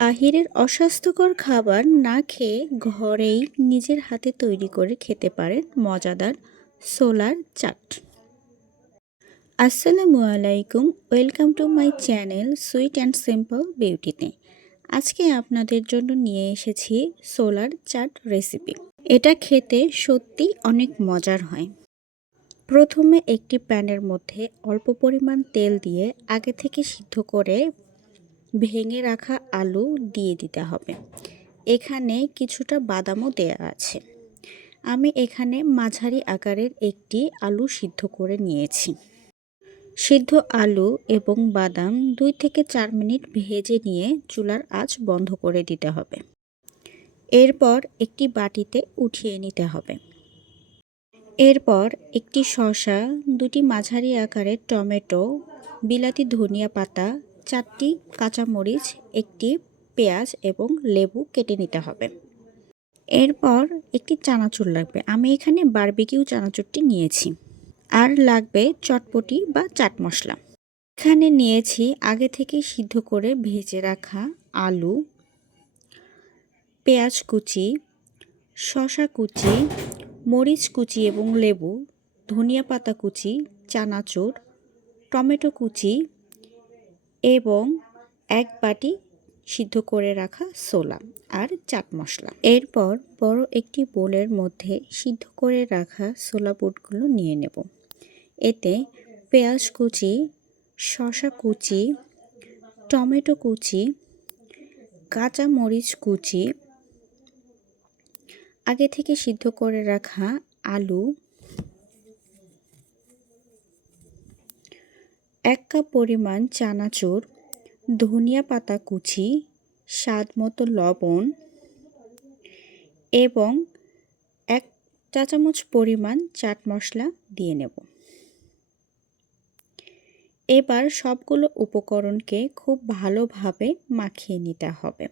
বাহিরের অস্বাস্থ্যকর খাবার না খেয়ে ঘরেই নিজের হাতে তৈরি করে খেতে পারেন মজাদার সোলার চাট। আসসালামু আলাইকুম, welcome to my channel sweet and simple বিউটিতে। আজকে আপনাদের জন্য নিয়ে এসেছি সোলার চাট রেসিপি। এটা খেতে সত্যি অনেক মজার হয়। প্রথমে একটি প্যানের মধ্যে অল্প পরিমাণ তেল দিয়ে আগে থেকে সিদ্ধ করে ভেঙে রাখা আলু দিয়ে দিতে হবে। এখানে কিছুটা বাদামও দেয়া আছে। আমি এখানে মাঝারি আকারের একটি আলু সিদ্ধ করে নিয়েছি। সিদ্ধ আলু এবং বাদাম দুই থেকে চার মিনিট ভেজে নিয়ে চুলার আঁচ বন্ধ করে দিতে হবে। এরপর একটি বাটিতে উঠিয়ে নিতে হবে। এরপর একটি শসা, দুটি মাঝারি আকারের টমেটো, বিলাতি ধনিয়া পাতা চারটি কাঁচামরিচ, একটি পেঁয়াজ এবং লেবু কেটে নিতে হবে। এরপর একটি চানাচুর লাগবে। আমি এখানে বারবিকিউ চানাচুরটি নিয়েছি। আর লাগবে চটপটি বা চাট মশলা। এখানে নিয়েছি আগে থেকে সিদ্ধ করে ভেজে রাখা আলু, পেঁয়াজ কুচি শশা কুচি, মরিচ কুচি এবং লেবু, ধনিয়া পাতা কুচি, চানাচুর, টমেটো কুচি এবং এক বাটি সিদ্ধ করে রাখা সোলা আর চাট মশলা। এরপর বড় একটি বোলের মধ্যে সিদ্ধ করে রাখা সোলা বুটগুলো নিয়ে নেব। এতে পেঁয়াজ কুচি শশা কুচি, টমেটো কুচি কাঁচা মরিচ কুচি, আগে থেকে সিদ্ধ করে রাখা আলু এক কাপ পরিমাণ চানাচুর, ধনিয়া পাতা কুচি, স্বাদ মতো লবণ এবং এক চা চামচ পরিমাণ চাট মশলা দিয়ে নেব। এবার সবগুলো উপকরণকে খুব ভালোভাবে মাখিয়ে নিতে হবে।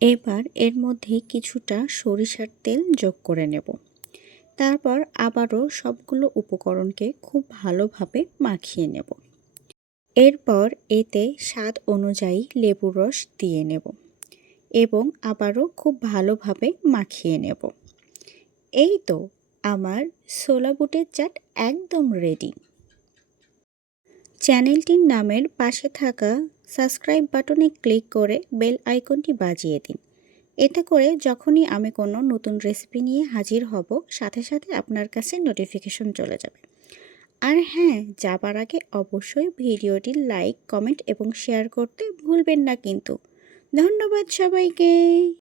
এবার এর মধ্যে কিছুটা সরিষার তেল যোগ করে নেব। তারপর আবারও সবগুলো উপকরণকে খুব ভালোভাবে মাখিয়ে নেব। এরপর এতে স্বাদ অনুযায়ী লেবুর রস দিয়ে নেব এবং আবারও খুব ভালোভাবে মাখিয়ে নেব। এই তো আমার সোলা বুটের চাট একদম রেডি চ্যানেলটির নামের পাশে থাকা সাবস্ক্রাইব বাটনে ক্লিক করে বেল আইকনটি বাজিয়ে দিন। এতে করে যখনই আমি কোনো নতুন রেসিপি নিয়ে হাজির হব, সাথে সাথে আপনার কাছে নোটিফিকেশন চলে যাবে। আর হ্যাঁ যাবার আগে অবশ্যই ভিডিওটি লাইক কমেন্ট এবং শেয়ার করতে ভুলবেন না কিন্তু। ধন্যবাদ সবাইকে।